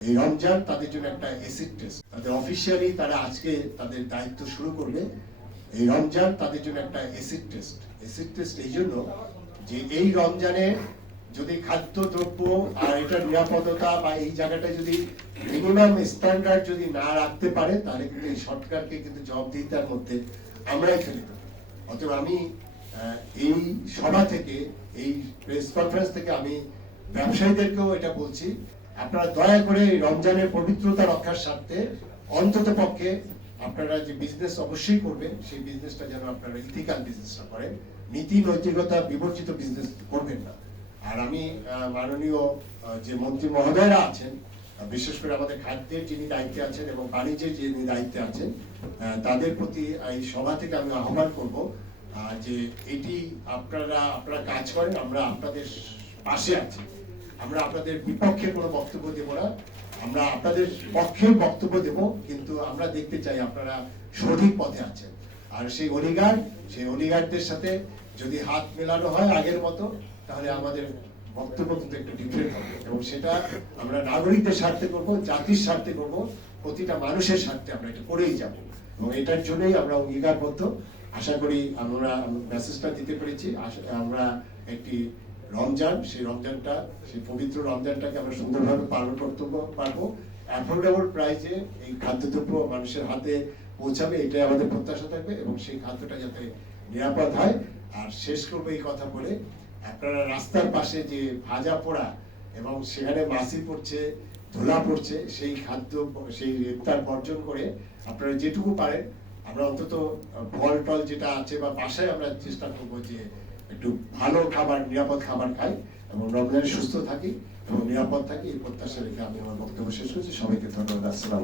এই রমজান তাদের জন্য একটা অ্যাসিড টেস্ট। তাদের অফিসিয়ালি তারা আজকে তাদের দায়িত্ব শুরু করবে। এই রমজান তাদের জন্য একটা অ্যাসিড টেস্ট। অ্যাসিড টেস্ট এই জন্য যে এই রমজানে যদি খাদ্যদ্রব্য আর এটা নিরাপদতা বা এই জায়গাটা যদি মিনিমাম স্ট্যান্ডার্ড যদি না রাখতে পারে, তাহলে কিন্তু এই সরকারকে কিন্তু জবাবদিহিতার মধ্যে আমরাই ফেলে দেবো। অতএব আমি এই সভা থেকে, এই প্রেস কনফারেন্স থেকে আমি ব্যবসায়ীদেরকেও এটা বলছি, আপনারা দয়া করে রমজানের পবিত্রতা রক্ষার স্বার্থে অন্তত পক্ষে আপনারা যে বিজনেস অবশ্যই করবেন, সেই বিজনেসটা যেন আপনারা ইথিক্যাল বিজনেসটা করেন, নীতি নৈতিকতা বিবর্জিত বিজনেস করবেন না। আর আমি মাননীয় যে মন্ত্রী মহোদয়রা আছেন, বিশেষ করে আমাদের খাদ্যের যিনি দায়িত্বে আছেন এবং বাণিজ্যের যিনি দায়িত্বে আছেন, তাদের প্রতি এই সভা থেকে আমি আহ্বান করব যে এটি আপনারা কাজ করেন, আমরা আপনাদের পাশে আছি। আমরা আপনাদের বিপক্ষে কোনো বক্তব্য দেব না, আমরা আপনাদের পক্ষে বক্তব্য দেব, কিন্তু আমরা দেখতে চাই আপনারা সঠিক পথে আছেন। আর সেই অলিগারদের সাথে যদি হাত মেলানো হয় আগের মতো, তাহলে আমাদের বক্তব্য কিন্তু একটু ডিফারেন্ট হবে, এবং সেটা আমরা নাগরিকদের স্বার্থে করব, জাতির স্বার্থে করব, প্রতিটা মানুষের স্বার্থে আমরা এটা করেই যাব, এবং এটার জন্যই আমরা অঙ্গীকারবদ্ধ। আশা করি আমরা মেসেজটা দিতে পেরেছি। আমরা একটি রমজান, সেই রমজানটা, সেই পবিত্র রমজানটাকে আমরা সুন্দরভাবে পালন করতে পারবো। অ্যাফোর্ডেবল প্রাইসে এই খাদ্যদ্রব্য মানুষের হাতে পৌঁছাবে, এটাই আমাদের প্রত্যাশা থাকবে, এবং সেই খাদ্যটা যাতে নিরাপদ হয়। আর শেষ করবো এই কথা বলে, আপনারা রাস্তার পাশে যে ভাজা পোড়া এবং সেখানে মাছি পড়ছে, ধুলা পড়ছে, সেই খাদ্য, সেই ইফতার বর্জন করে আপনারা যেটুকু পারেন, আমরা অন্তত ফল টল যেটা আছে বা বাসায় আমরা চেষ্টা করবো যে একটু ভালো খাবার, নিরাপদ খাবার খাই এবং রমজানে সুস্থ থাকি এবং নিরাপদ থাকি, এই প্রত্যাশা রেখে আমি আমার বক্তব্য শেষ করছি। সবাইকে ধন্যবাদ। আসসালাম।